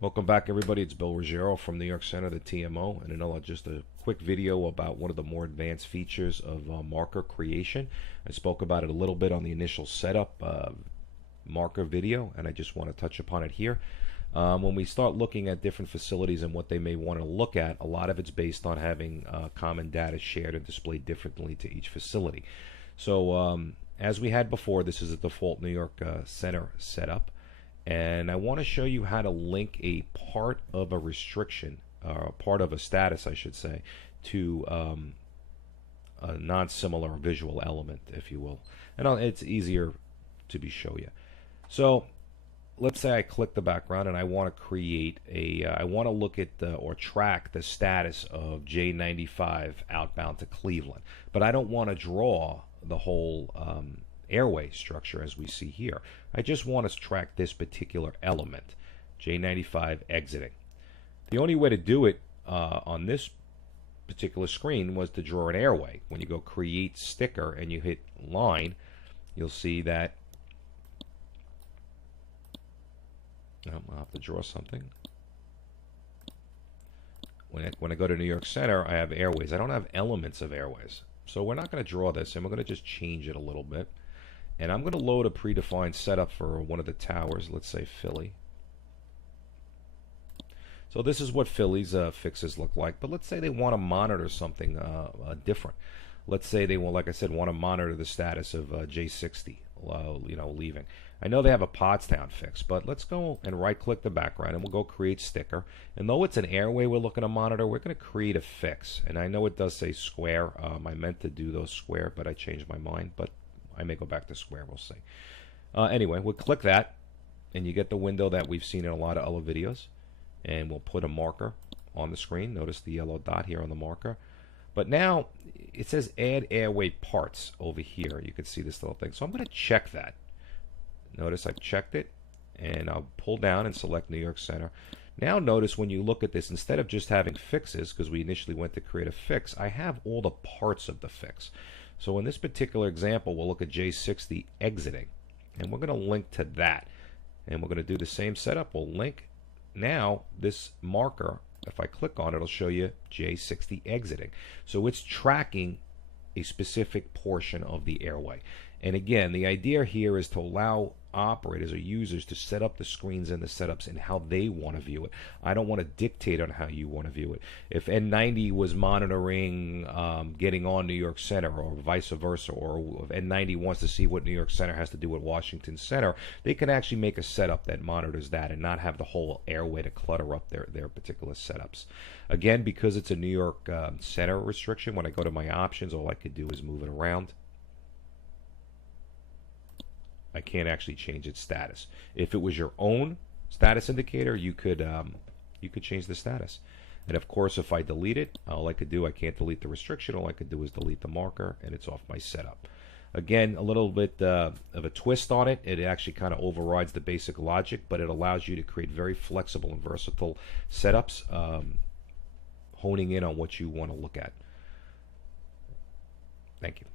Welcome back, everybody. It's Bill Ruggiero from New York Center, the TMO, and another just a quick video about one of the more advanced features of marker creation. I spoke about it a little bit on the initial setup marker video, and I just want to touch upon it here. When we start looking at different facilities and what they may want to look at, a lot of it's based on having common data shared and displayed differently to each facility. So as we had before, this is a default New York Center setup. And I want to show you how to link a part of a restriction, or part of a status, I should say, to a non-similar visual element, if you will. And it's easier to show you. So let's say I click the background and I want to create a, I want to look at or track the status of J95 outbound to Cleveland. But I don't want to draw the whole airway structure as we see here. I just want to track this particular element, J95 exiting. The only way to do it on this particular screen was to draw an airway. When you go create sticker and you hit line, you'll see that I'll have to draw something. When I go to New York Center, I have airways. I don't have elements of airways. So we're not going to draw this, and we're going to just change it a little bit. And I'm going to load a predefined setup for one of the towers, let's say Philly. So this is what Philly's fixes look like, but let's say they want to monitor something different. Let's say they will, like I said, want to monitor the status of J60, leaving. I know they have a Pottstown fix, but let's go and right-click the background, and we'll go create sticker. And though it's an airway we're looking to monitor, we're going to create a fix. And I know it does say square. I meant to do those square, but I changed my mind. But I may go back to square, we'll see. Anyway, we'll click that, and you get the window that we've seen in a lot of other videos. And we'll put a marker on the screen. Notice the yellow dot here on the marker. But now it says add airway parts over here. You can see this little thing. So I'm going to check that. Notice I've checked it, and I'll pull down and select New York Center. Now notice when you look at this, instead of just having fixes, because we initially went to create a fix, I have all the parts of the fix. So in this particular example, we'll look at J60 exiting, and we're going to link to that. And we're going to do the same setup. We'll link. Now this marker, if I click on it, it'll show you J60 exiting. So it's tracking a specific portion of the airway. And again, the idea here is to allow operators or users to set up the screens and the setups and how they want to view it. I don't want to dictate on how you want to view it. If N90 was monitoring getting on New York Center, or vice versa, or if N90 wants to see what New York Center has to do with Washington Center, they can actually make a setup that monitors that and not have the whole airway to clutter up their particular setups. Again, because it's a New York Center restriction, when I go to my options, all I could do is move it around. I can't actually change its status. If it was your own status indicator, you could change the status. And of course, if I delete it, all I could do, I can't delete the restriction. All I could do is delete the marker, and it's off my setup. Again, a little bit of a twist on it. It actually kind of overrides the basic logic, but it allows you to create very flexible and versatile setups, honing in on what you want to look at. Thank you.